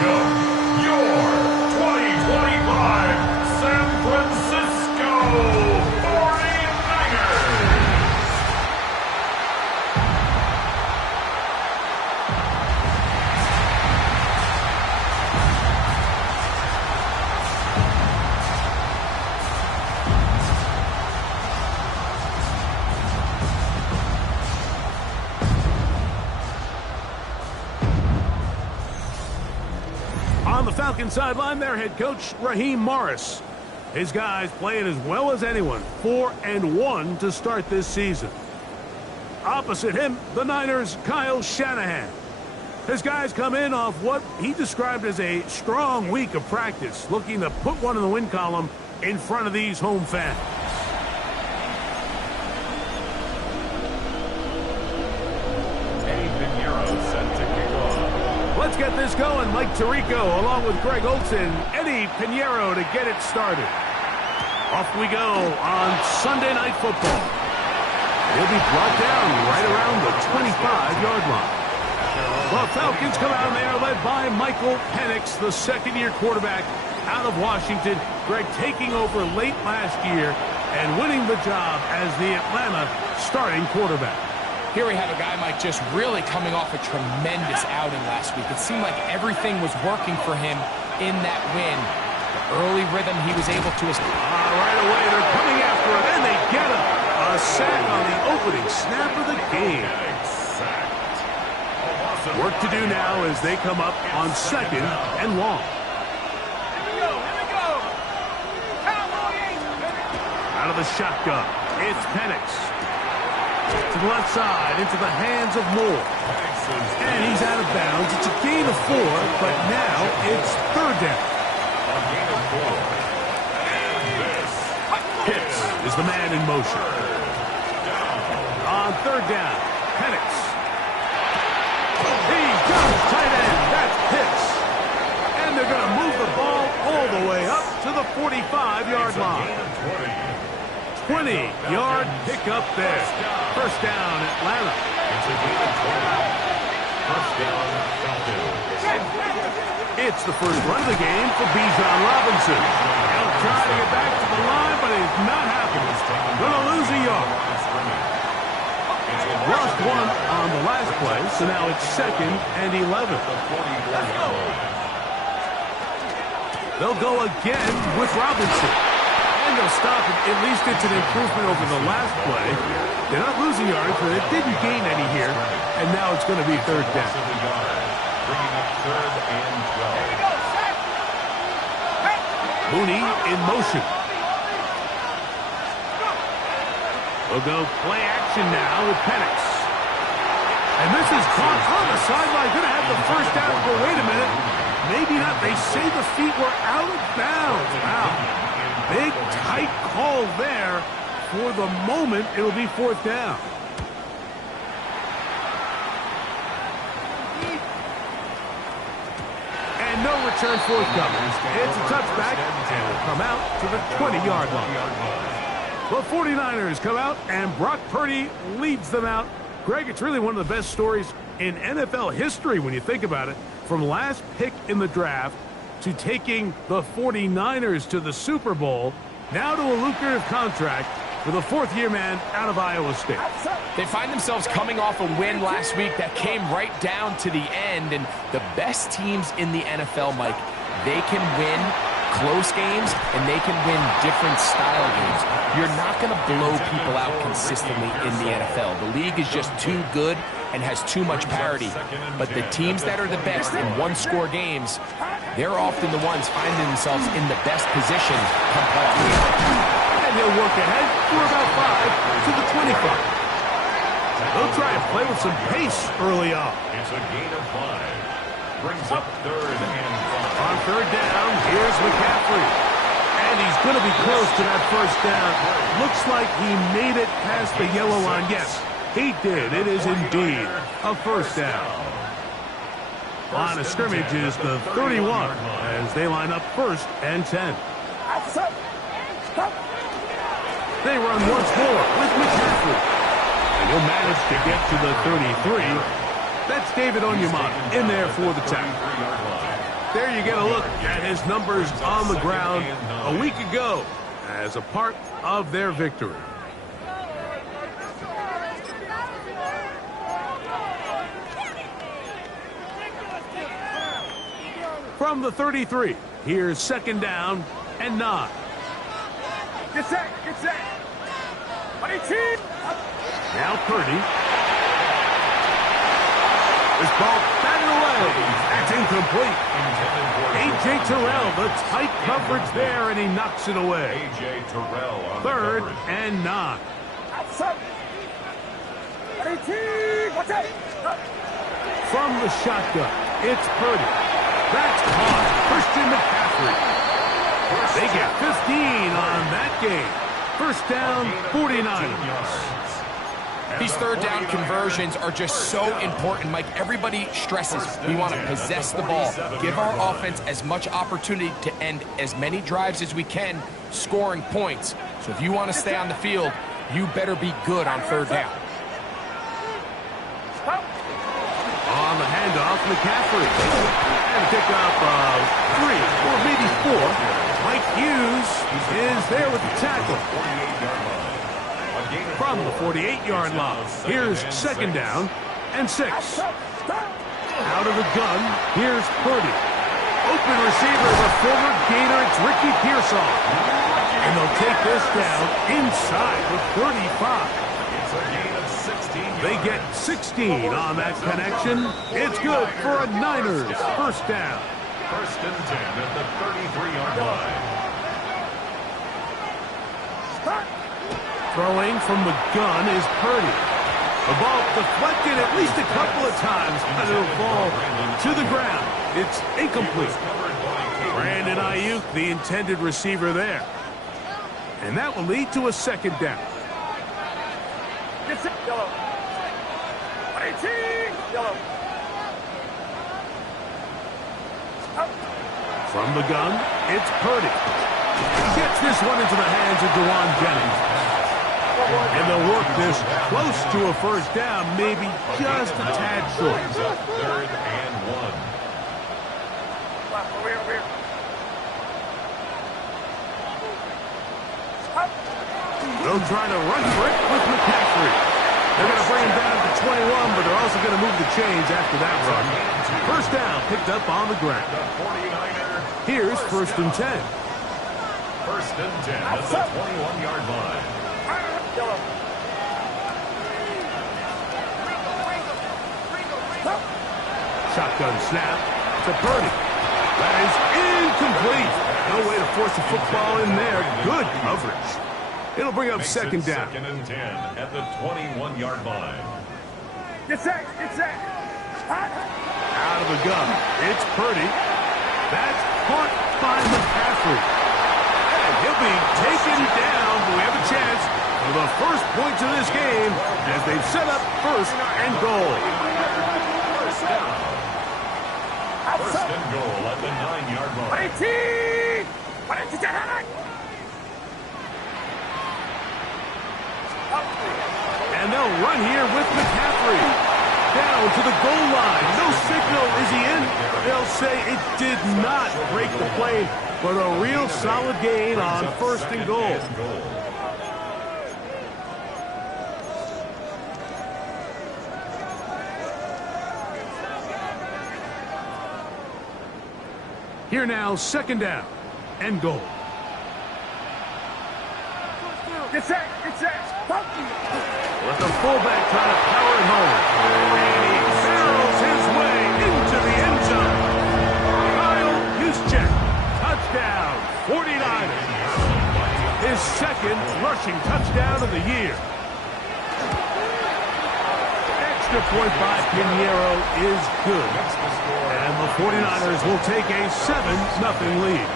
Welcome, your 2025 San Francisco 49ers. On the Falcons sideline, their head coach, Raheem Morris. His guys playing as well as anyone, 4-1 to start this season. Opposite him, the Niners' Kyle Shanahan. His guys come in off what he described as a strong week of practice, looking to put one in the win column in front of these home fans. Let's get this going. Mike Tirico along with Greg Olsen, Eddie Pinheiro to get it started. Off we go on Sunday Night Football. He'll be brought down right around the 25-yard line. The Falcons come out and they are led by Michael Penix, the second-year quarterback out of Washington. Greg taking over late last year and winning the job as the Atlanta starting quarterback. Here we have a guy, Mike, just really coming off a tremendous outing last week. It seemed like everything was working for him in that win. The early rhythm he was able to... Right away, they're coming after him, and they get him. A sack on the opening snap of the game. Work to do now as they come up on 2nd and long. Out of the shotgun, it's Penix. To the left side, into the hands of Moore. And he's out of bounds. It's a gain of 4, but now it's 3rd down. Pitts is the man in motion. On 3rd down, Penix. He's got a tight end. That's Pitts. And they're going to move the ball all the way up to the 45-yard line. 20-yard pickup there. First down, Atlanta. It's the first run of the game for Bijan Robinson. He'll try to get back to the line, but it's not happening. Going to lose a yard. Lost 1 on the last play, so now it's 2nd and 11. They'll go again with Robinson. And they'll stop it. At least it's an improvement over the last play. They're not losing yards, but it didn't gain any here. And now it's going to be 3rd down. Mooney in motion. We'll go play action now with Penix. And this is caught on the sideline. Going to have the first down, but wait a minute. Maybe not. They say the feet were out of bounds. Wow. Big, tight call there. For the moment, it'll be 4th down. And no return forthcoming. It's a touchback, and it'll come out to the 20-yard line. The 49ers come out, and Brock Purdy leads them out. Greg, it's really one of the best stories in NFL history when you think about it. From last pick in the draft to taking the 49ers to the Super Bowl, now to a lucrative contract for the 4th-year man out of Iowa State. They find themselves coming off a win last week that came right down to the end, and the best teams in the NFL, Mike, they can win close games and they can win different style games. You're not going to blow people out consistently in the NFL. The league is just too good and has too much parity. But the teams that are the best in one-score games, they're often the ones finding themselves in the best position come playoff. And he'll work ahead for about 5 to the 25. They'll try and play with some pace early on. It's a gain of 5. Brings up 3rd and 5. On 3rd down, here's McCaffrey. And he's going to be close to that first down. Looks like he made it past the yellow line. Yes, he did. It is indeed a first down. Line of scrimmage is the 31 as they line up 1st and 10. They run once more with McCaffrey. And he'll manage to get to the 33. That's David Onyemata in there for the tackle. There you get a look at his numbers on the ground a week ago as a part of their victory. From the 33, here's 2nd down and 9. Get set, get set. Now Purdy. This ball batted away. That's incomplete. A.J. Terrell, the tight coverage there, and he knocks it away. A.J. Terrell on 3rd the and 9. From the shotgun, it's Purdy. That's caught. Christian McCaffrey. They get 15 on that game. 1st down, 49ers. These 3rd down conversions are just so important, Mike. Everybody stresses we want to possess the ball, give our offense as much opportunity to end as many drives as we can, scoring points. So if you want to stay on the field, you better be good on 3rd down. On the handoff, McCaffrey. And a pickup of 3 or maybe 4. Mike Hughes is there with the tackle. From the 48-yard line, here's 2nd down and 6. Out of the gun, here's Purdy. Open receiver, the former Gator, it's Ricky Pearsall. And they'll take this down inside the 35. It's a gain of 16 yards. They get 16 on that connection. It's good for a Niners 1st down. 1st and 10 at the 33-yard line. Throwing from the gun is Purdy. The ball deflected at least a couple of times, but it'll fall to the ground. It's incomplete. Brandon Ayuk, the intended receiver there. And that will lead to a 2nd down. From the gun, it's Purdy. He gets this one into the hands of Dewan Jennings. And they'll work this close to a 1st down, maybe just a tad short. 3rd and 1. They'll try to run for it with McCaffrey. They're going to bring him down to 21, but they're also going to move the chains after that run. 1st down picked up on the ground. Here's 1st and 10. 1st and 10 at the 21-yard line. Shotgun snap to Purdy. That is incomplete. No way to force the football in there. Good coverage. It'll bring up 2nd down. 2nd and 10 at the 21-yard line. Get set, get set. Out of the gun, it's Purdy. That's caught by McCaffrey. And he'll be taken down, but we have a chance for the first points of this game as they've set up 1st and goal. 1st and goal at the 9-yard line. And they'll run here with McCaffrey. Down to the goal line. No signal. Is he in? They'll say it did not break the play, but a real solid gain on 1st and goal. Here now, 2nd down and goal. Get set, get set. With the fullback trying to power it home. And he barrels his way into the end zone. Kyle Juszczyk, touchdown, 49ers. His 2nd rushing touchdown of the year. Extra point by Pinheiro is good. And the 49ers will take a 7-0 lead.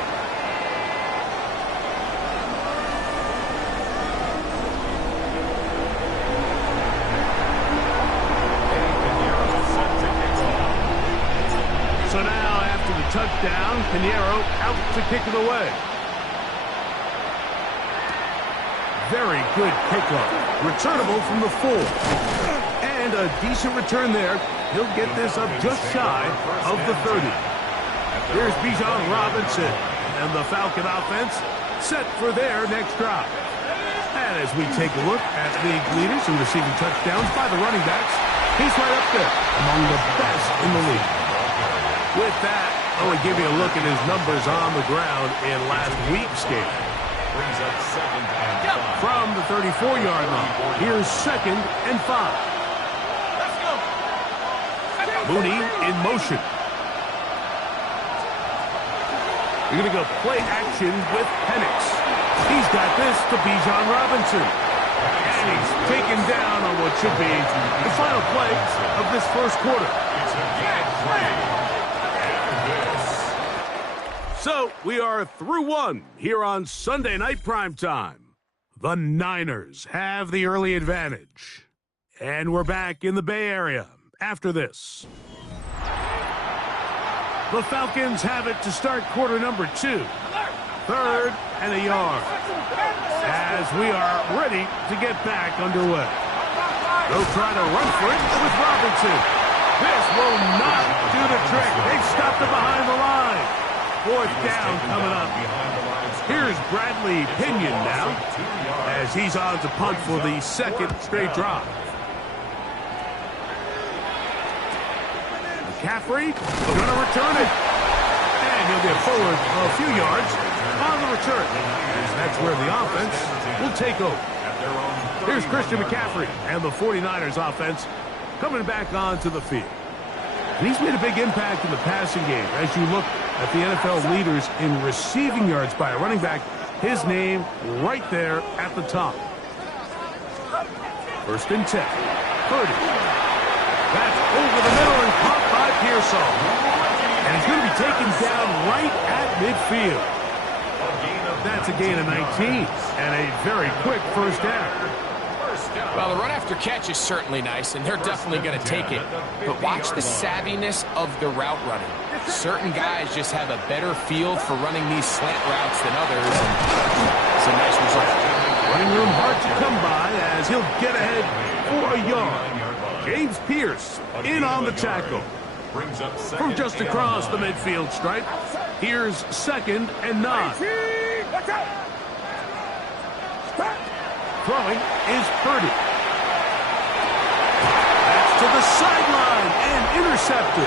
So now, after the touchdown, Pinheiro out to kick it away. Very good kickoff. Returnable from the 4. And a decent return there. He'll get this up just shy of the 30. Here's Bijan Robinson and the Falcon offense set for their next drive. And as we take a look at league leaders in receiving touchdowns by the running backs, he's right up there among the best in the league. With that, I want to give you a look at his numbers on the ground in last week's game. Brings up 2nd and 5. From the 34-yard line, here's 2nd and 5. Mooney in motion. You're going to go play action with Penix. He's got this to Bijan Robinson. And he's taken down on what should be the final play of this first quarter. It's a game play. And this. So we are through one here on Sunday Night Primetime. The Niners have the early advantage. And we're back in the Bay Area after this. The Falcons have it to start quarter number 2. 3rd and a yard. As we are ready to get back underway. They'll try to run for it with Robinson. This will not do the trick. They've stopped it behind the line. 4th down coming up. Here's Bradley Pinion now as he's on to punt for the 2nd straight drive. McCaffrey going to return it. And he'll get forward a few yards on the return. And that's where the offense will take over. Here's Christian McCaffrey and the 49ers offense coming back onto the field. And he's made a big impact in the passing game. As you look at the NFL leaders in receiving yards by a running back, his name right there at the top. 1st and 10. Purdy. That's over the middle and caught by Pearsall. And he's going to be taken down right at midfield. That's a gain of 19 and a very quick 1st down. Well, the run after catch is certainly nice, and they're definitely going to take it. But watch the savviness of the route running. Certain guys just have a better feel for running these slant routes than others, and it's a nice result. Running room hard to come by as he'll get ahead for a yard. James Pierce in on the tackle. From just across the midfield stripe, here's 2nd and 9. Throwing is Purdy. That's to the sideline and intercepted.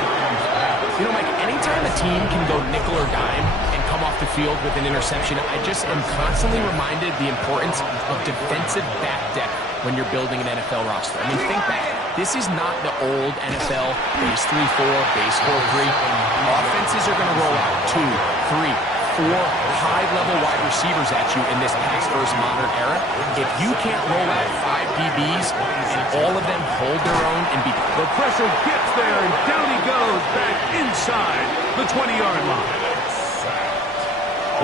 You know, Mike, anytime a team can go nickel or dime and come off the field with an interception, I just am constantly reminded the importance of defensive back depth when you're building an NFL roster. I mean, think back. This is not the old NFL base 3-4, base 4-3. Offenses are going to roll out 2, 3, 4 high-level wide receivers at you in this pass-first modern era. If you can't roll out 5 DBs and all of them hold their own and be... The pressure gets there, and down he goes back inside the 20-yard line.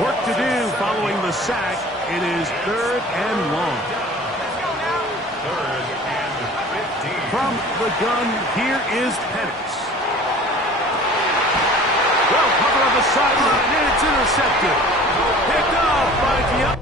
Work to do following the sack. It is 3rd and long. 3rd and 15. From the gun, here is Penix. Well, cover on the sideline, and it's intercepted. Picked off by Dion.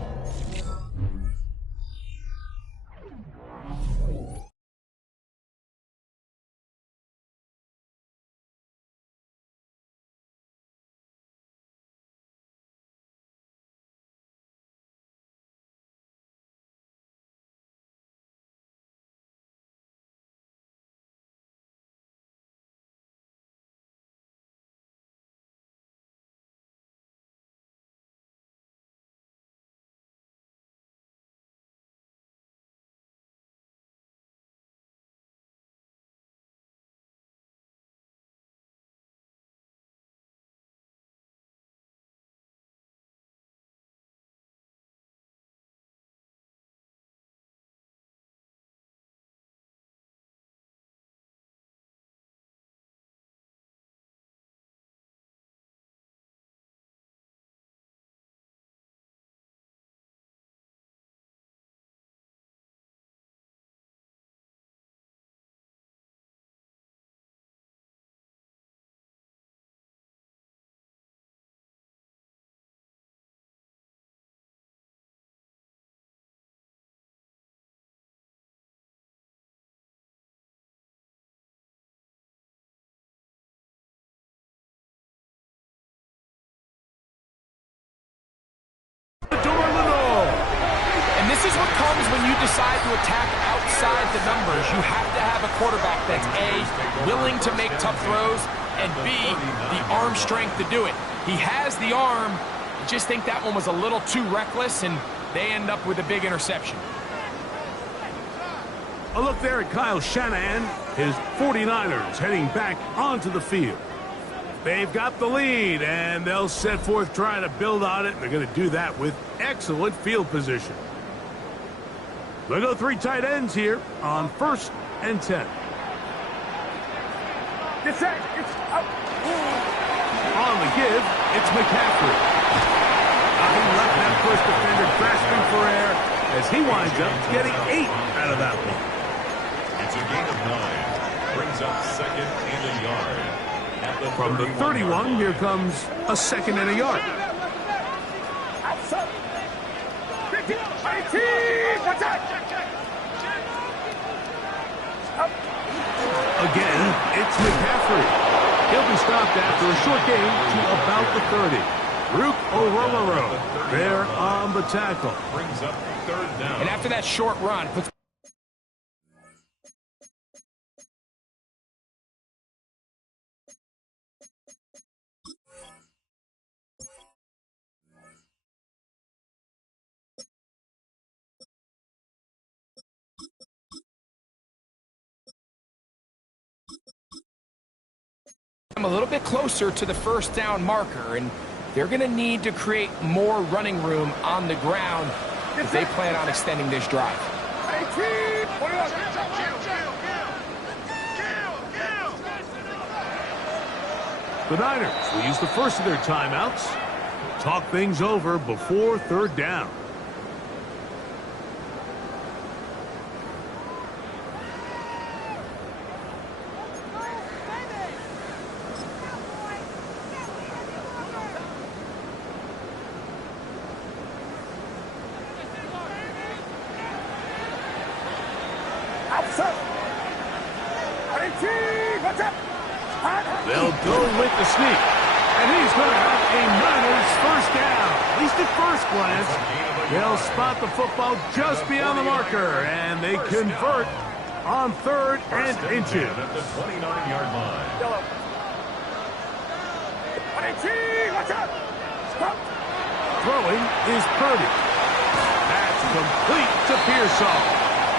to attack outside the numbers, you have to have a quarterback that's A, willing to make tough throws, and B, the arm strength to do it. He has the arm. I just think that one was a little too reckless, and they end up with a big interception. A look there at Kyle Shanahan, his 49ers heading back onto the field. They've got the lead, and they'll set forth trying to build on it. They're going to do that with excellent field position. They'll go 3 tight ends here on 1st and 10. It's up. On the give, it's McCaffrey. He left that first defender grasping for air as he winds up getting 8 out of that one. It's a gain of 9. Brings up 2nd and a yard. From the 31, here comes a 2nd and a yard. Outside. 15, 18. What's that? Up. Again, it's McCaffrey. He'll be stopped after a short gain to about the 30. Rook Orolaro there on the tackle. Brings up 3rd down. And after that short run, puts a little bit closer to the 1st down marker, and they're going to need to create more running room on the ground if they plan on extending this drive. 18. The Niners will use the first of their timeouts. Talk things over before 3rd down. Outside. 18. What's up? They'll go with the sneak. And he's going to have a Niners 1st down. At least at first glance, they'll spot the football just beyond the marker, and they convert on 3rd and inches. At the 29-yard line. 18. What's up? Stop. Throwing is Purdy. That's complete to Pearsall.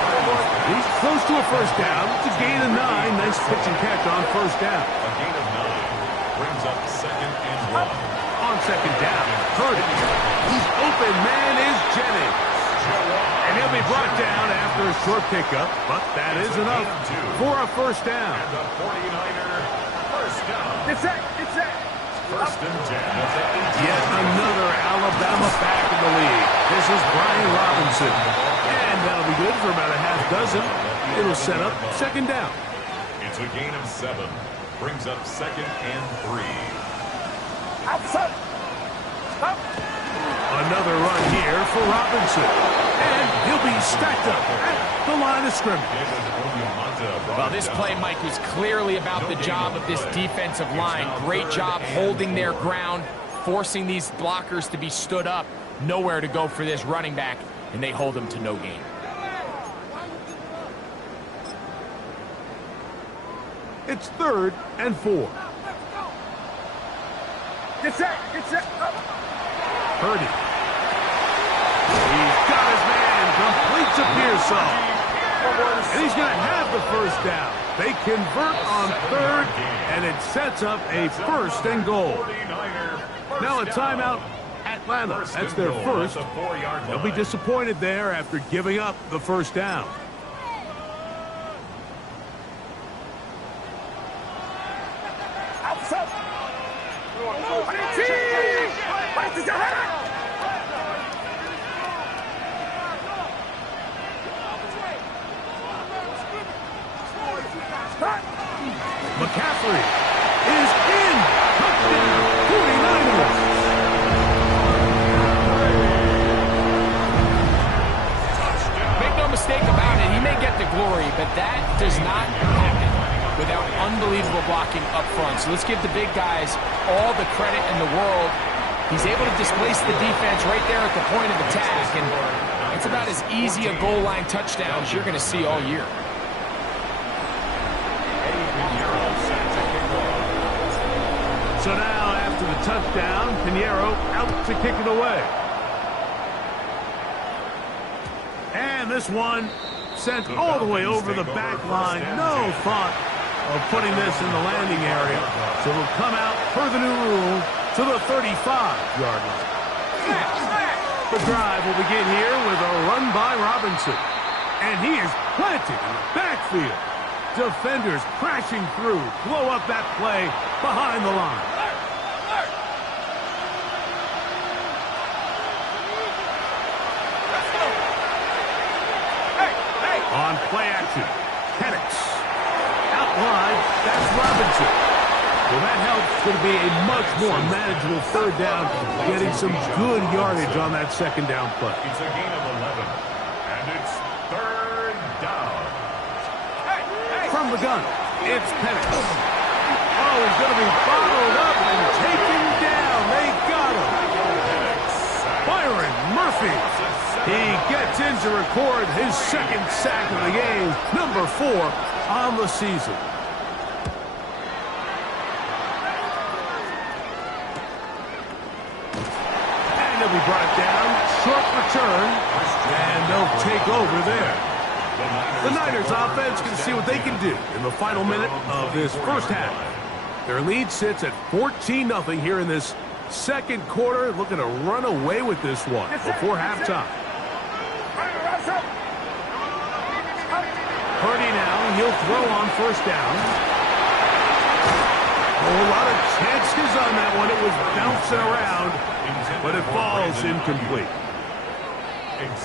He's close to a 1st down. It's a gain of 9. Nice pitch and catch on 1st down. A gain of 9. Brings up 2nd and 1. On 2nd down, Purdy. His open man is Jennings. And he'll be brought down after a short pickup, but that is enough for a 1st down. And the 49er 1st down. It's that. 1st and 10. Yet another Alabama back in the league. This is Brian Robinson. And that'll be good for about a half dozen. It'll set up 2nd down. It's a gain of 7. Brings up 2nd and 3. Outside. Stop. Another run here for Robinson. And he'll be stacked up at the line of scrimmage. Well, this play, Mike, was clearly about the job of this defensive line. Great job holding their ground, forcing these blockers to be stood up. Nowhere to go for this running back, and they hold him to no gain. It's 3rd and 4. Get set. Purdy. He's got his man. Complete to Pearsall. And he's going to have the 1st down. They convert on 3rd, and it sets up a 1st and goal. Now a timeout, Atlanta. That's their 1st. They'll be disappointed there after giving up the 1st down. Outside. 18. What is that? McCaffrey is in. Touchdown, 49ers. Make no mistake about it, he may get the glory, but that does not happen without unbelievable blocking up front. So let's give the big guys all the credit in the world. He's able to displace the defense right there at the point of attack, and It's about as easy a goal line touchdown as you're going to see all year. So now, after the touchdown, Pinheiro out to kick it away. And this one sent all the way over the back line. No thought of putting this in the landing area. So it'll come out, per the new rule, to the 35-yard line. The drive will begin here with a run by Robinson. And he is planted in the backfield. Defenders crashing through, blow up that play behind the line. On play action, Penix. Out wide, that's Robinson. Well, that helps. It's going to be a much more manageable third down, getting some good yardage on that second down play. It's a gain of 11, and it's third down. From the gun, it's Penix. Oh, he's going to be followed up and taken down. They got him. Byron Murphy. He gets in to record his second sack of the game, number 4 on the season. And he'll be brought down, short return, and they'll take over there. The Niners offense can see what they can do in the final minute of this first half. Their lead sits at 14-0 here in this second quarter, looking to run away with this one before halftime. Purdy now, he'll throw on first down. A lot of chances on that one. It was bouncing around, but it falls incomplete.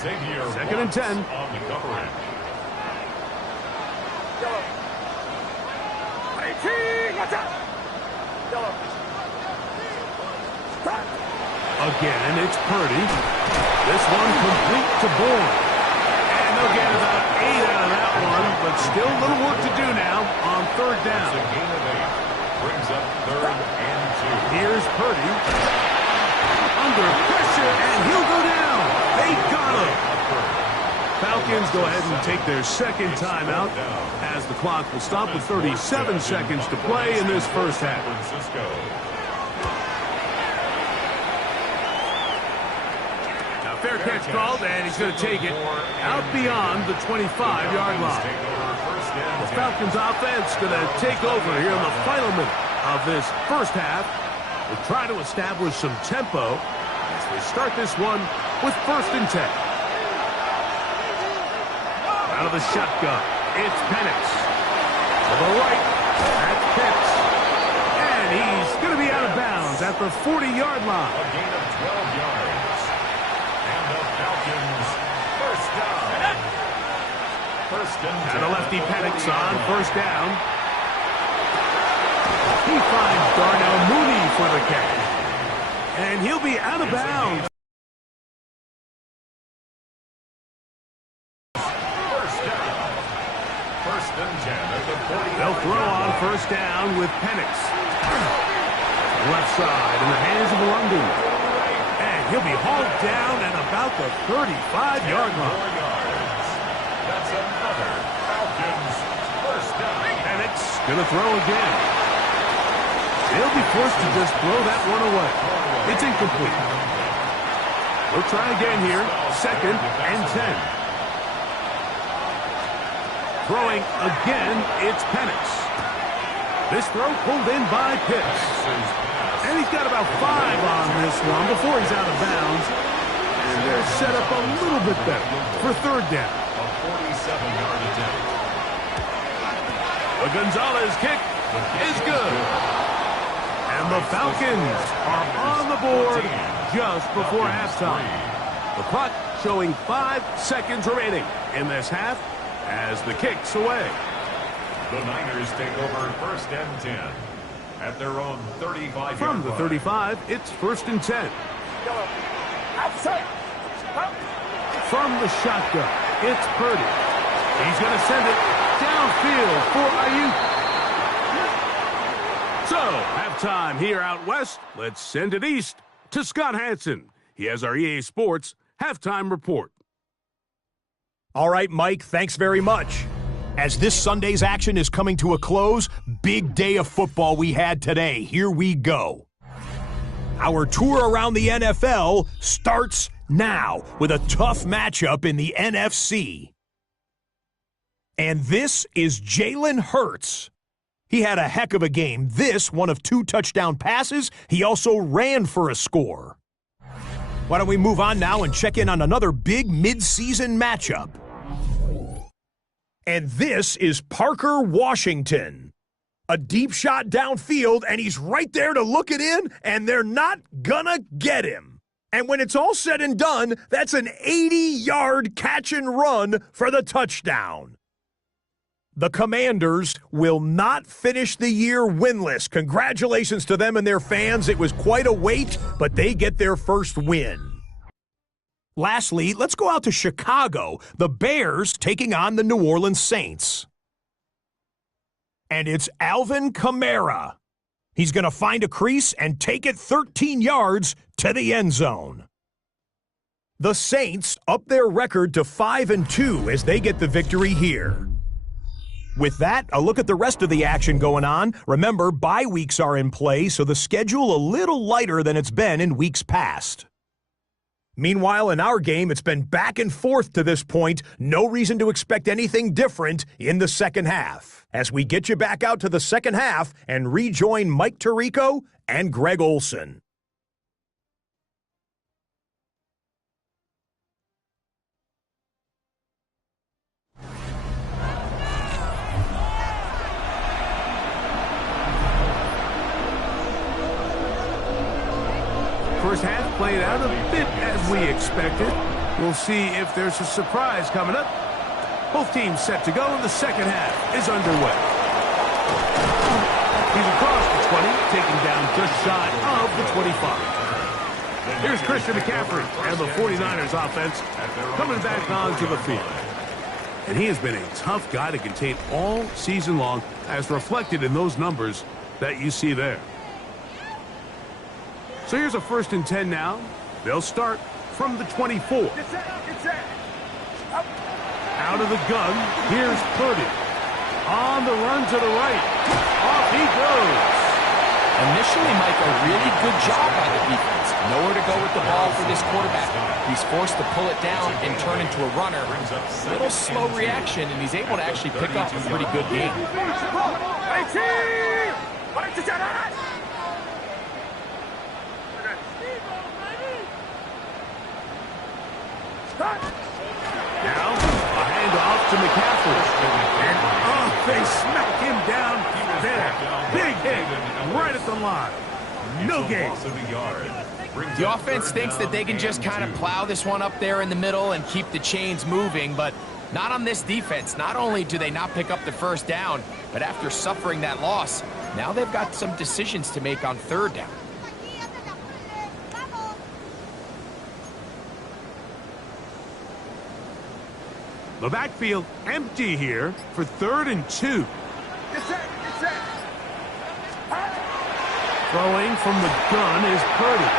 Second and 10. On the coverage. Again, it's Purdy. This one complete to Bourne. And they'll get about 8 out of that one, but still a little work to do now on third down. It's a gain of 8. Brings up third and 2. Here's Purdy. Under pressure, and he'll go down. They got him. Falcons go ahead and take their second timeout as the clock will stop with 37 seconds to play in this first half. Fransico. Fair catch called, and he's going to take it out beyond the 25-yard line. The Falcons offense going to take over here in the final minute of this first half. We'll try to establish some tempo as they start this one with first and 10. Out of the shotgun, it's Penix. To the right, that's Pitts. And he's going to be out of bounds at the 40-yard line. A gain of 12 yards. Falcons, first down. First and 10. And a lefty Penix on first down. He finds Darnell Mooney for the catch. And he'll be out of bounds. First down. First and 10 at the 40. They'll throw on first down with Penix. Left side in the hands of London. He'll be hauled down at about the 35-yard line. That's another Falcons first down. Penix going to throw again. They'll be forced to just throw that one away. It's incomplete. We'll try again here. Second and 10. Throwing again, it's Penix. This throw pulled in by Pitts. And he's got about 5 on this one before he's out of bounds. And they're set up a little bit better for third down. A 47-yard attempt. The Gonzalez kick is good. And the Falcons are on the board just before halftime. The clock showing 5 seconds remaining in this half as the kick's away. The Niners take over first and 10. At their own 35-yard From the 35, it's first and 10. From the shotgun, it's Purdy. He's going to send it downfield for Ayuk. So, halftime here out west. Let's send it east to Scott Hansen. He has our EA Sports halftime report. All right, Mike, thanks very much. As this Sunday's action is coming to a close, big day of football we had today. Here we go. Our tour around the NFL starts now with a tough matchup in the NFC. And this is Jalen Hurts. He had a heck of a game. This, one of 2 touchdown passes. He also ran for a score. Why don't we move on now and check in on another big mid-season matchup. And this is Parker Washington. A deep shot downfield, and he's right there to look it in, and they're not gonna get him. And when it's all said and done, that's an 80-yard catch and run for the touchdown. The Commanders will not finish the year winless. Congratulations to them and their fans. It was quite a wait, but they get their first win. Lastly, let's go out to Chicago. The Bears taking on the New Orleans Saints. And it's Alvin Kamara. He's going to find a crease and take it 13 yards to the end zone. The Saints up their record to 5-2 as they get the victory here. With that, a look at the rest of the action going on. Remember, bye weeks are in play, so the schedule a little lighter than it's been in weeks past. Meanwhile, in our game, it's been back and forth to this point. No reason to expect anything different in the second half. As we get you back out to the second half and rejoin Mike Tirico and Greg Olson. First half played out a bit as we expected. We'll see if there's a surprise coming up. Both teams set to go, and the second half is underway. He's across the 20, taking down just shy of the 25. Here's Christian McCaffrey and the 49ers offense coming back onto the field. And he has been a tough guy to contain all season long, as reflected in those numbers that you see there. So here's a 1st and 10 now. They'll start from the 24. Out of the gun, here's Purdy. On the run to the right. Off he goes. Initially, Mike, a really good job by the defense. Nowhere to go with the ball for this quarterback. He's forced to pull it down and turn into a runner. A little slow reaction, and he's able to actually pick up a pretty good game. Now, a handoff to McCaffrey. And, they smack him down there. Big hit right at the line. No gain. The offense thinks that they can just kind of plow this one up there in the middle and keep the chains moving, but not on this defense. Not only do they not pick up the first down, but after suffering that loss, now they've got some decisions to make on 3rd down. The backfield empty here for 3rd and 2. Throwing from the gun is Purdy.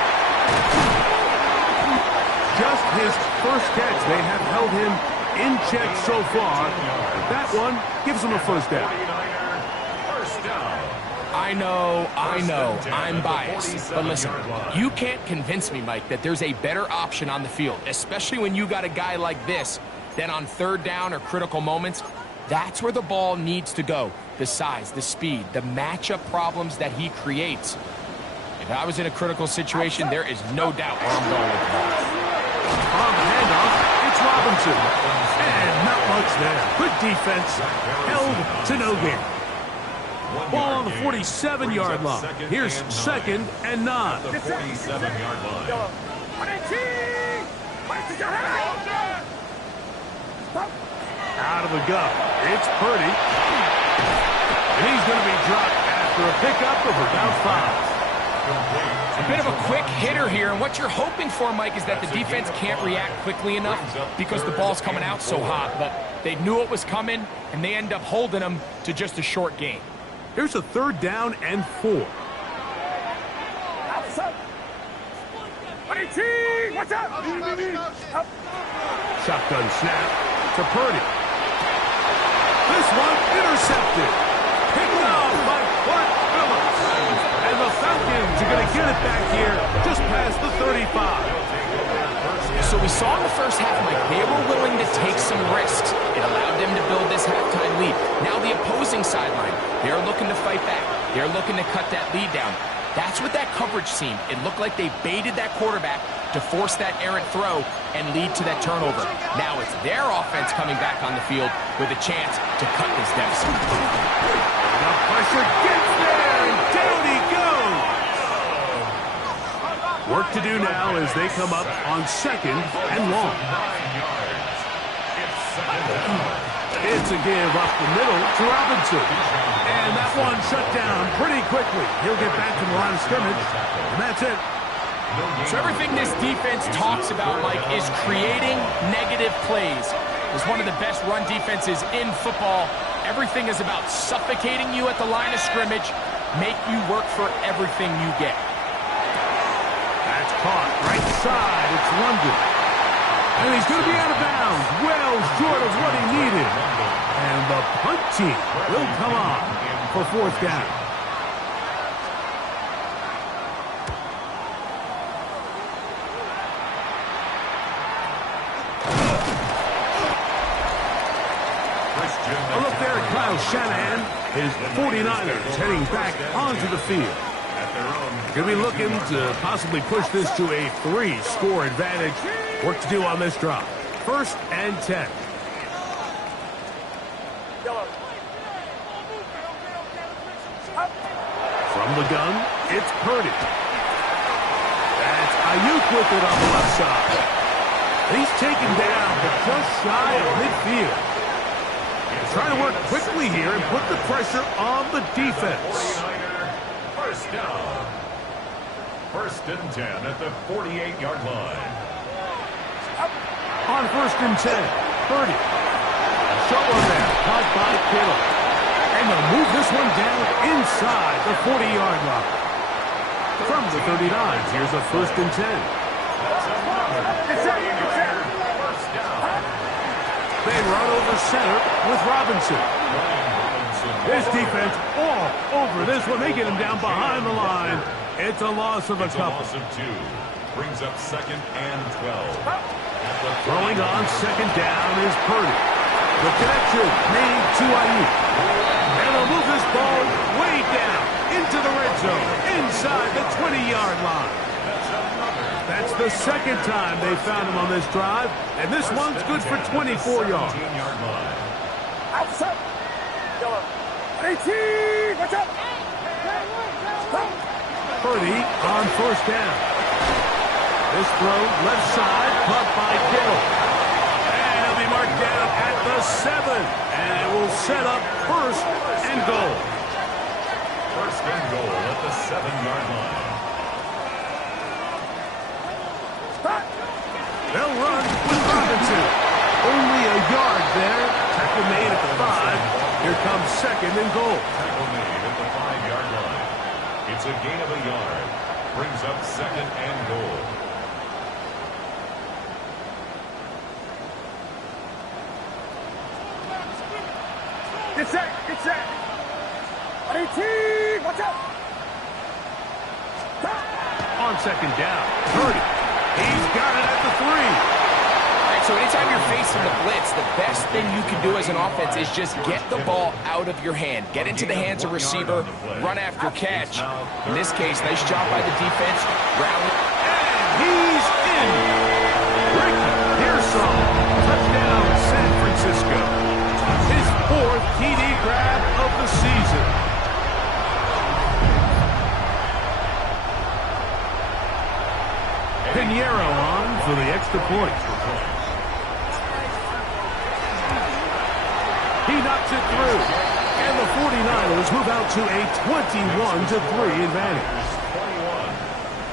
Just his first catch. They have held him in check so far. But that one gives him a first down. I know, I'm biased. But listen, you can't convince me, Mike, that there's a better option on the field, especially when you got a guy like this. Then on 3rd down or critical moments, that's where the ball needs to go. The size, the speed, the matchup problems that he creates. If I was in a critical situation, there is no doubt where I'm going with the ball. On the handoff, it's Robinson. And not much there. Good defense. Held to no gain. Ball on the 47-yard line. Here's 2nd and 9. The 47-yard line. Out of the gun, it's Purdy. And he's going to be dropped after a pickup of about 5. A bit of a quick hitter here, and what you're hoping for, Mike, is that the defense can't react quickly enough because the ball's coming out so hot. But they knew it was coming, and they end up holding them to just a short gain. Here's a 3rd down and 4. Shotgun snap. to Purdy. This one intercepted. Picked off by Clark Phillips. And the Falcons are going to get it back here just past the 35. So we saw in the first half, Mike, they were willing to take some risks. It allowed them to build this halftime lead. Now the opposing sideline, they're looking to fight back. They're looking to cut that lead down. That's what that coverage seemed. It looked like they baited that quarterback to force that errant throw and lead to that turnover. Now it's their offense coming back on the field with a chance to cut this deficit. The pressure gets there, and down he goes. Work to do now as they come up on 2nd and long. It's a give up the middle to Robinson. And that one shut down pretty quickly. He'll get back to the line of scrimmage, and that's it. So everything this defense talks about, Mike, is creating negative plays. It's one of the best run defenses in football. Everything is about suffocating you at the line of scrimmage, make you work for everything you get. That's caught right side. It's London. And he's going to be out of bounds, well short of what he needed. And the punt team will come on for 4th down. A look there at Kyle Shanahan. His 49ers heading back onto the field. Going to be looking to possibly push this to a 3-score advantage. Work to do on this drive. 1st and 10. From the gun, it's Purdy. That's Ayuk with it on the left side. He's taken down, but just shy of midfield. Trying to work quickly here and put the pressure on the defense. 1st down. 1st and 10 at the 48-yard line. On 1st and 10, Purdy. Short one there, caught by Kittle. And they'll move this one down inside the 40-yard line. From the 39, here's a 1st and 10. They run over center with Robinson. This defense all over this one. They get him down behind the line. It's a loss of a couple. Loss of 2. Brings up 2nd and 12. Throwing on 2nd down is Purdy. The connection made to Ayuk. And they'll move this ball way down into the red zone, inside the 20-yard line. That's the 2nd time they found him on this drive, and this one's good for 24 yards. Outside. 18. Watch out. Purdy on 1st down. This throw left side, caught by Kittle. And he'll be marked down at the 7. And it will set up 1st and goal. 1st and goal at the 7-yard line. They'll run with Robinson. Only a yard there. Tackle made at the 5. Here comes 2nd and goal. Tackle made at the 5-yard line. It's a gain of a yard. Brings up 2nd and goal. Get set. Get set. 18. Watch out. On 2nd down, Purdy. He's got it at the 3. All right, so anytime you're facing the blitz, the best thing you can do as an offense is just get the ball out of your hand. Get into the hands of receiver, run after catch. In this case, nice job by the defense. And he's in. Ricky Pearsall. Touchdown, San Francisco. His 4th TD grab of the season. Pinheiro on for the extra point. He knocks it through. And the 49ers move out to a 21-3 advantage. 21.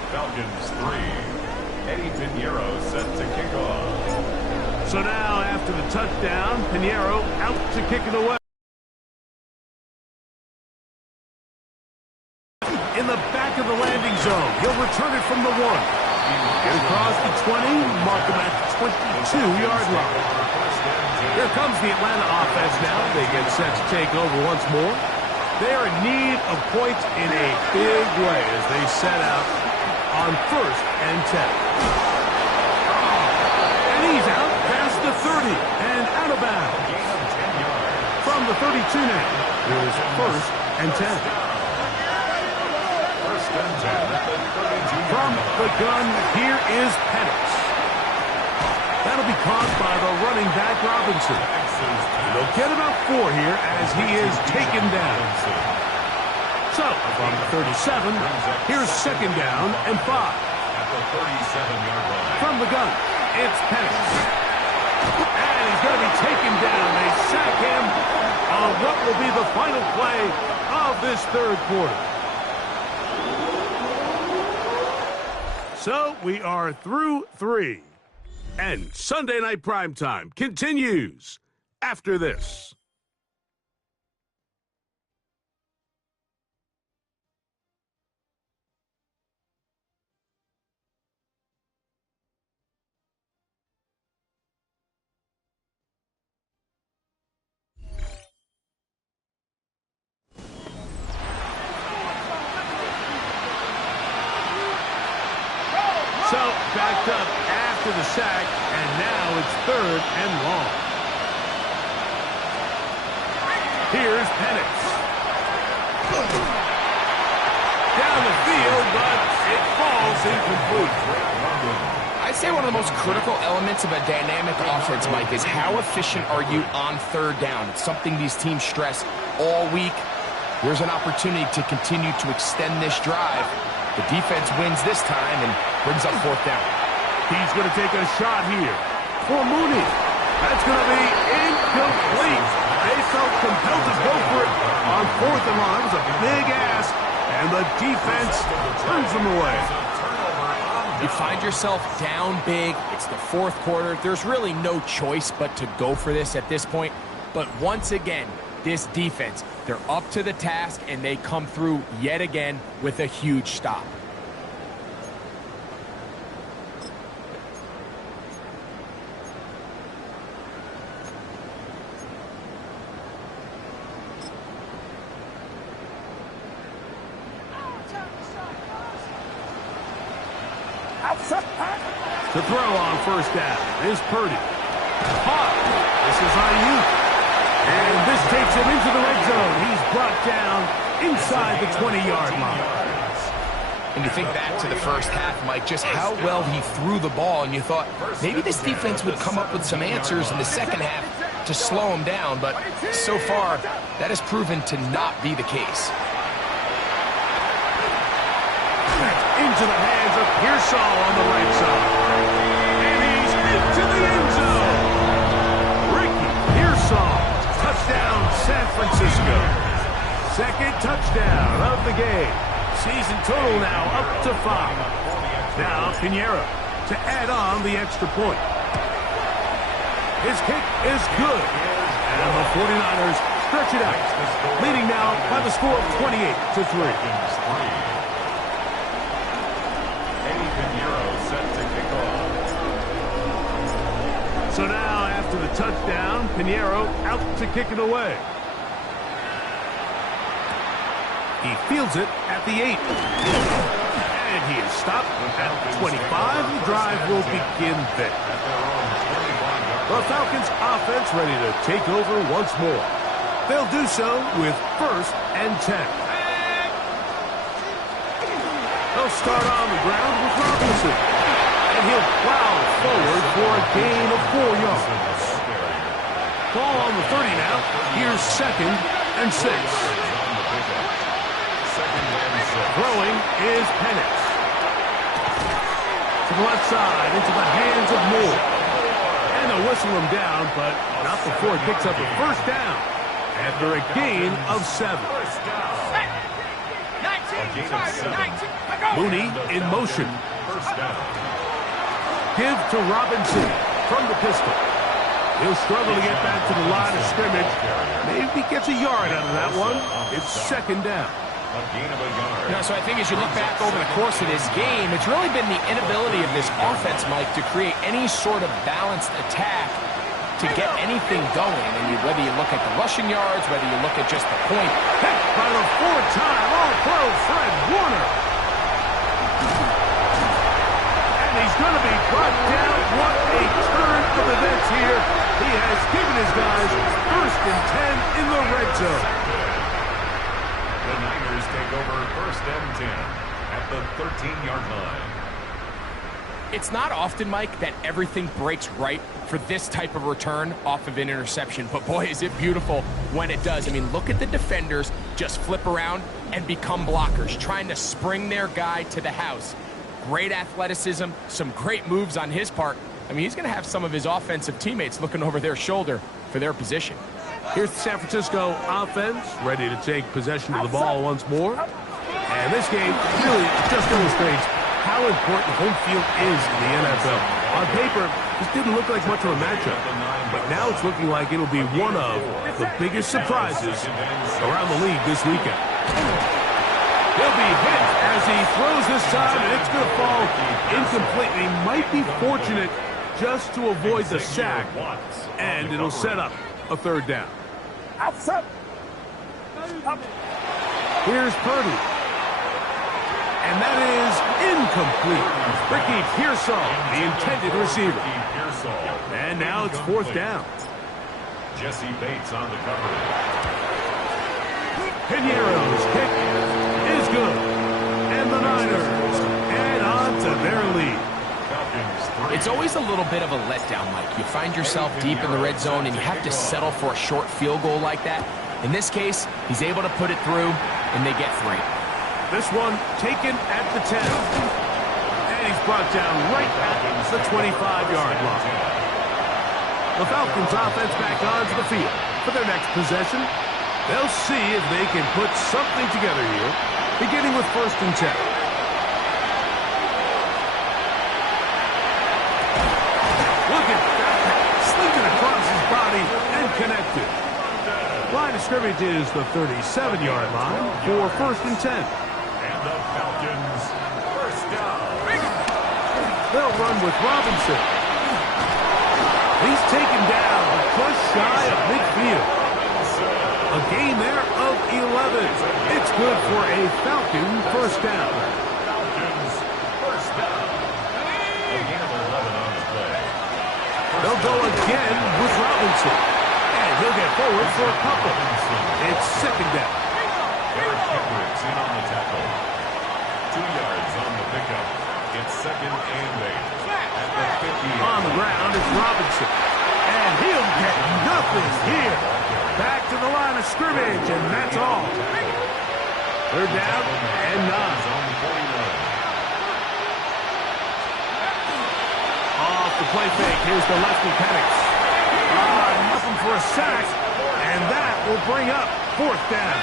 Falcons 3. Eddie Pinheiro set to kick off. So now after the touchdown, Pinheiro out to kick it away. In the back of the landing zone. He'll return it from the 1. Get across the 20, mark him at the 22-yard line. Here comes the Atlanta offense now. They get set to take over once more. They are in need of points in a big way as they set out on 1st and 10. And he's out past the 30 and out of bounds. From the 32 now, here's 1st and 10. From the gun, here is Penix. That'll be caught by the running back Robinson. They'll get about 4 here as he is taken down. So, from the 37, here's 2nd down and 5. At the 37-yard line. From the gun, it's Penix. And he's going to be taken down. They sack him on what will be the final play of this 3rd quarter. So, we are through 3. And Sunday Night Primetime continues after this. So, backed up after the sack, and now it's 3rd and long. Here's Penix. Down the field, but it falls incomplete. I'd say one of the most critical elements of a dynamic offense, Mike, is how efficient are you on 3rd down. It's something these teams stress all week. Here's an opportunity to continue to extend this drive. The defense wins this time and brings up 4th down. He's going to take a shot here for Mooney. That's going to be incomplete. They felt compelled to go for it on 4th and long. It was a big ask, and the defense turns them away. You find yourself down big. It's the 4th quarter. There's really no choice but to go for this at this point. But once again, this defense, they're up to the task, and they come through yet again with a huge stop. To throw on 1st down is Purdy. Caught. This is Ayuk. And this takes him into the red zone. He's brought down inside the 20-yard line. And you think back to the first half, Mike, just how well he threw the ball, and you thought maybe this defense would come up with some answers in the second half to slow him down, but so far, that has proven to not be the case. Into the hands of Pearsall on the right side. And he's into the end zone. Ricky Pearsall. Touchdown, San Francisco. 2nd touchdown of the game. Season total now up to 5. Now Pinheiro to add on the extra point. His kick is good. And the 49ers stretch it out. Leading now by the score of 28-3. So now, after the touchdown, Pinheiro out to kick it away. He fields it at the 8. And he is stopped at the 25. The drive will begin there. The Falcons offense ready to take over once more. They'll do so with 1st and 10. They'll start on the ground with Robinson. And he'll plow forward for a gain of 4 yards. Ball on the 30 now. Here's 2nd and 6. Throwing is Penix. To the left side, into the hands of Moore. And they'll whistle him down, but not before he picks up a 1st down after a gain of 7. Mooney in motion. Give to Robinson from the pistol. He'll struggle to get back to the line of scrimmage. Maybe gets a yard out of that one. It's 2nd down. So I think as you look back over the course of this game, it's really been the inability of this offense, Mike, to create any sort of balanced attack to to get anything going. And whether you look at the rushing yards, whether you look at just the point. Hit by the four-time All-Pro Fred Warner. And he's going to be brought down. What a turn of events here. He has given his guys 1st and 10 in the red zone. The Niners take over 1st and 10 at the 13-yard line. It's not often, Mike, that everything breaks right for this type of return off of an interception. But, boy, is it beautiful when it does. I mean, look at the defenders just flip around and become blockers, trying to spring their guy to the house. Great athleticism, some great moves on his part. I mean, he's going to have some of his offensive teammates looking over their shoulder for their position. Here's the San Francisco offense, ready to take possession of the ball once more. And this game really just illustrates how important home field is in the NFL. On paper, this didn't look like much of a matchup, but now it's looking like it'll be one of the biggest surprises around the league this weekend. He'll be hit as he throws this time, and it's going to fall incomplete. He might be fortunate just to avoid the sack, and it'll set up a 3rd down. Outside. Here's Purdy. And that is incomplete. Ricky Pearsall, the intended receiver. And now it's 4th down. Jesse Bates on the coverage. Piñeiro's kick is good. And the Niners add on to their lead. It's always a little bit of a letdown, Mike. You find yourself deep in the red zone and you have to settle for a short field goal like that. In this case, he's able to put it through, and they get 3. This one taken at the 10. And he's brought down right at the 25-yard line. The Falcons offense back onto the field for their next possession. They'll see if they can put something together here, beginning with 1st and 10. Look at that, slinking across his body and connected. Line of scrimmage is the 37-yard line for 1st and 10. And the Falcons 1st down. They'll run with Robinson. He's taken down just shy of midfield. A gain there of 11. It's good for a Falcon 1st down. Falcons 1st down. A gain of 11 on the play. They'll go again with Robinson. And he'll get forward for a couple. It's 2nd down. Eric Hendricks in on the tackle. 2 yards on the pickup. It's 2nd and 8. At the 50. On the ground is Robinson. And he'll get nothing here. Back to the line of scrimmage, and that's all. 3rd down and 9. Off the play fake, here's the lefty Penix. Nothing for a sack, and that will bring up 4th down.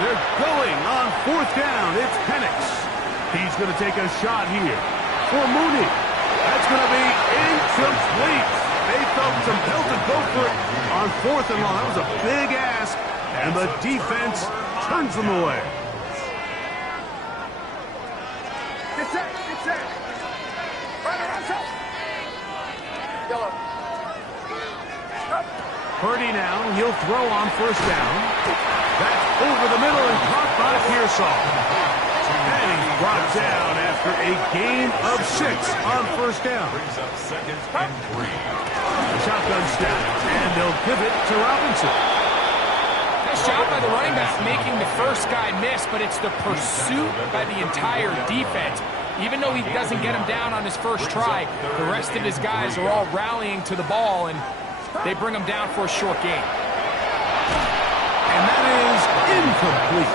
They're going on 4th down. It's Penix. He's going to take a shot here for Mooney. That's going to be incomplete. They felt compelled to go for it on 4th and long. That was a big ask, and the defense turns them away. Get set. Yellow. Purdy now, he'll throw on 1st down. That's over the middle and caught by Pearsall. And he's brought down after a gain of 6 on 1st down. Brings up 2nd and 3. Shotgun snap, and they'll give it to Robinson. Nice job by the running back making the first guy miss, but it's the pursuit by the entire defense. Even though he doesn't get him down on his first try, the rest of his guys are all rallying to the ball, and they bring him down for a short gain. And that is incomplete.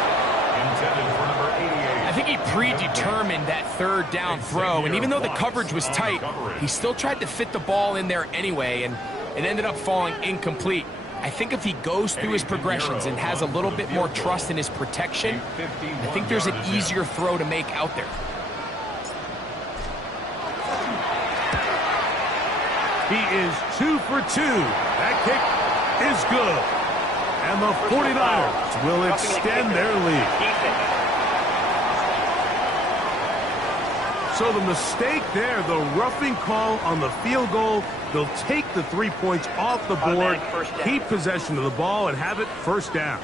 Intended for number 88. I think he predetermined that 3rd down throw, and even though the coverage was tight, he still tried to fit the ball in there anyway, and it ended up falling incomplete. I think if he goes through his progressions and has a little bit more trust in his protection, I think there's an easier throw to make out there. He is 2 for 2. That kick is good. And the 49ers will extend their lead. So the mistake there, the roughing call on the field goal, they'll take the 3 points off the board, keep possession of the ball, and have it first down.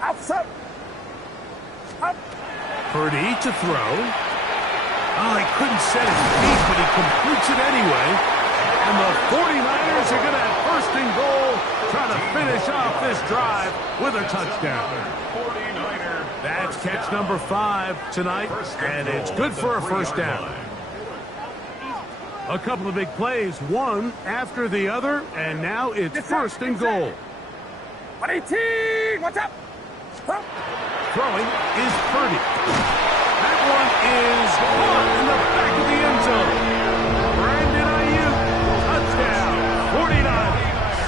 Outside. Up. Purdy to throw. Oh, he couldn't set his feet, but he completes it anyway. And the 49ers are going to have first and goal, trying to finish off this drive with a touchdown. That's catch number 5 tonight, and it's good for a first down. A couple of big plays, one after the other, and now it's first and goal. 118. What's up? Up. Throwing is Purdy. That one is caught in the back of the end zone. Brandon Ayuk, touchdown, 49ers.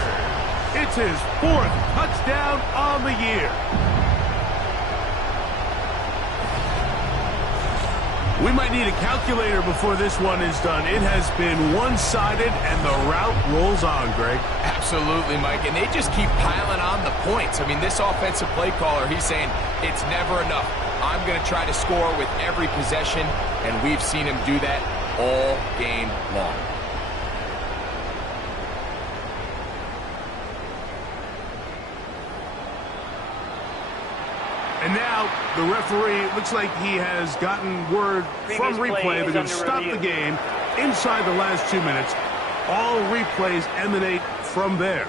It's his 4th touchdown on the year. We might need a calculator before this one is done. It has been one-sided, and the route rolls on, Greg. Absolutely, Mike, and they just keep piling on the points. I mean, this offensive play caller, he's saying it's never enough. I'm going to try to score with every possession, and we've seen him do that all game long. And now the referee, looks like he has gotten word from replay. They're going to stop the game inside the last 2 minutes. All replays emanate from there.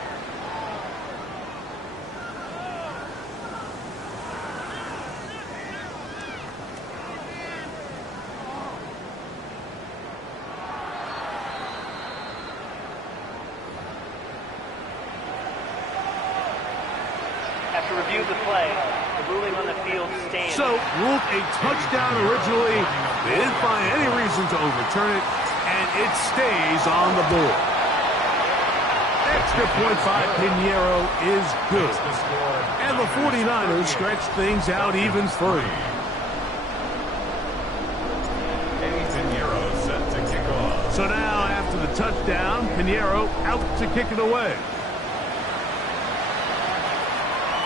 After review of the play, the ruling on the field stands. So, ruled a touchdown originally. They didn't find any reason to overturn it, and it stays on the board. Extra point by Pinheiro is good. And the 49ers stretch things out even further. Pinheiro set to kick off. So now, after the touchdown, Pinheiro out to kick it away.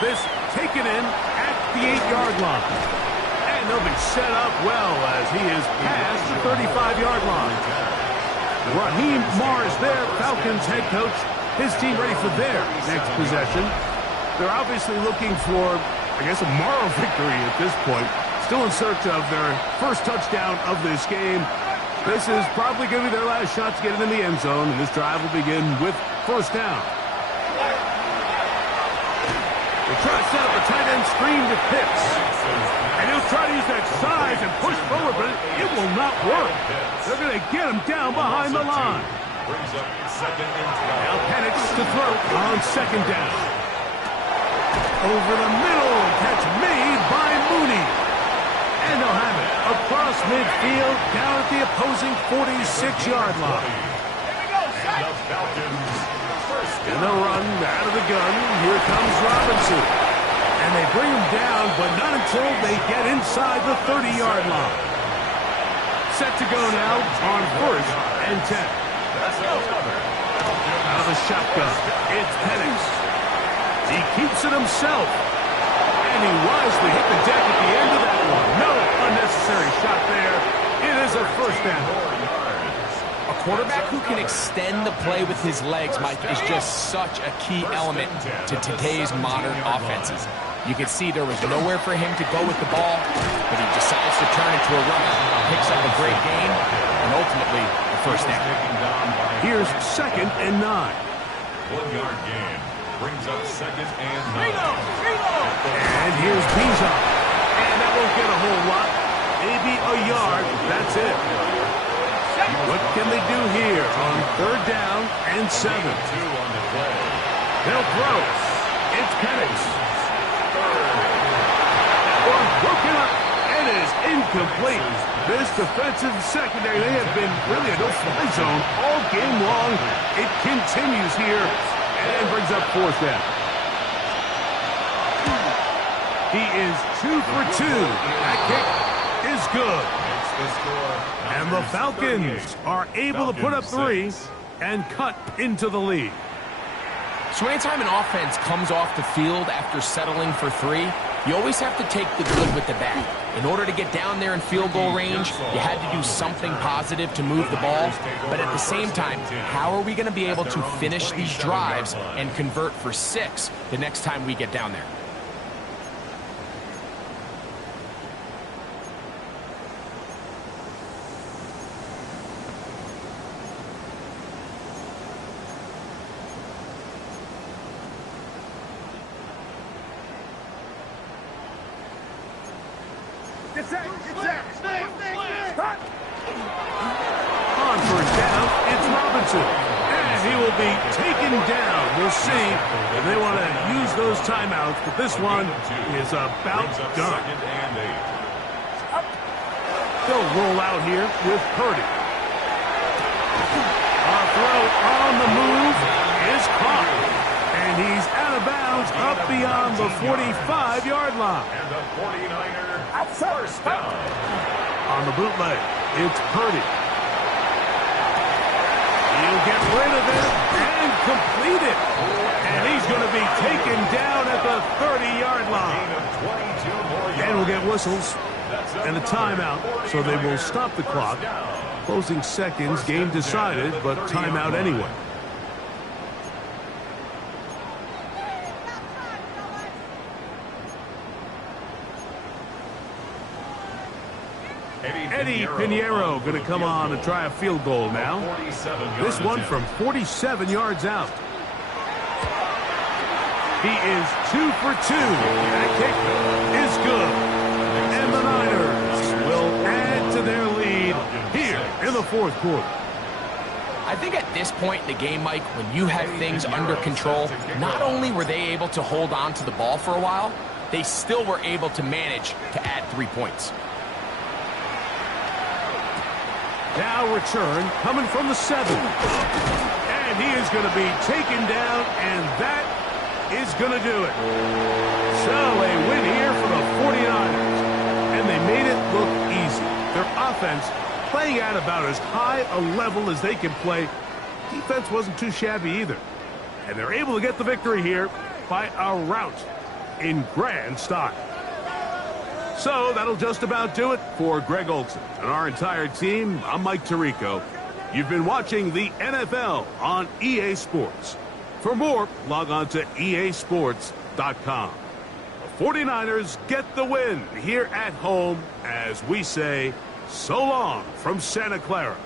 This taken in at the 8-yard line. And they'll be set up well as he is past the 35-yard line. Raheem Morris there, Falcons head coach. His team ready for their next possession. They're obviously looking for, I guess, a moral victory at this point. Still in search of their first touchdown of this game. This is probably going to be their last shot to get it in the end zone, and this drive will begin with first down. They try to set up a tight end screen to Pitts. And he'll try to use that size and push forward, but it will not work. They're going to get him down behind the line. Now Penix to throw on second down. Over the middle, catch made by Mooney. And they'll have it across midfield down at the opposing 46-yard line. And the Falcons And the run out of the gun. Here comes Robinson. And they bring him down, but not until they get inside the 30-yard line. Set to go now on first and 10. Out of the shotgun, it's Penix. He keeps it himself. And he wisely hit the deck at the end of that one. No unnecessary shot there. It is a first down. A quarterback who can extend the play with his legs, Mike, is just such a key element to today's modern offenses. You can see there was nowhere for him to go with the ball, but he decides to turn into a runner, picks up a great gain, and ultimately a first down. Here's second and 9. 1-yard gain brings up second and 9. And here's Bijan. And that won't get a whole lot. Maybe a yard. That's it. What can they do here on third down and 7? 2 on the play. They'll throw. It's Penix. One broken up and is incomplete. This defensive secondary, they have been really a no-fly zone all game long. It continues here and brings up fourth down. He is 2 for 2. That kick is good. the score. And the Falcons are able to put up 3 and cut into the lead. So anytime an offense comes off the field after settling for 3, you always have to take the good with the bad. In order to get down there in field goal range, you had to do something positive to move the ball. But at the same time, how are we going to be able to finish these drives and convert for 6 the next time we get down there? On first down, it's Robinson. And he will be taken down. We'll see if they want to use those timeouts, but this one is about done. They'll roll out here with Purdy. A throw on the move is caught. And he's out of bounds up beyond the 45-yard line. And the 49er first down. On the bootleg, it's Purdy. He'll get rid of it and complete it. And he's going to be taken down at the 30-yard line. And we'll get whistles and a timeout, so they will stop the clock. Closing seconds, game decided, but timeout anyway. Eddie Pinheiro going to come on and try a field goal now. This one from 47 yards out. He is 2 for 2. That kick is good. And the Niners will add to their lead here in the fourth quarter. I think at this point in the game, Mike, when you have things under control, not only were they able to hold on to the ball for a while, they still were able to manage to add 3 points. Now return coming from the 7. And he is going to be taken down, and that is going to do it. So a win here for the 49ers. And they made it look easy. Their offense playing at about as high a level as they can play. Defense wasn't too shabby either. And they're able to get the victory here by a rout in grand style. So that'll just about do it for Greg Olsen and our entire team. I'm Mike Tirico. You've been watching the NFL on EA Sports. For more, log on to easports.com. The 49ers get the win here at home as we say so long from Santa Clara.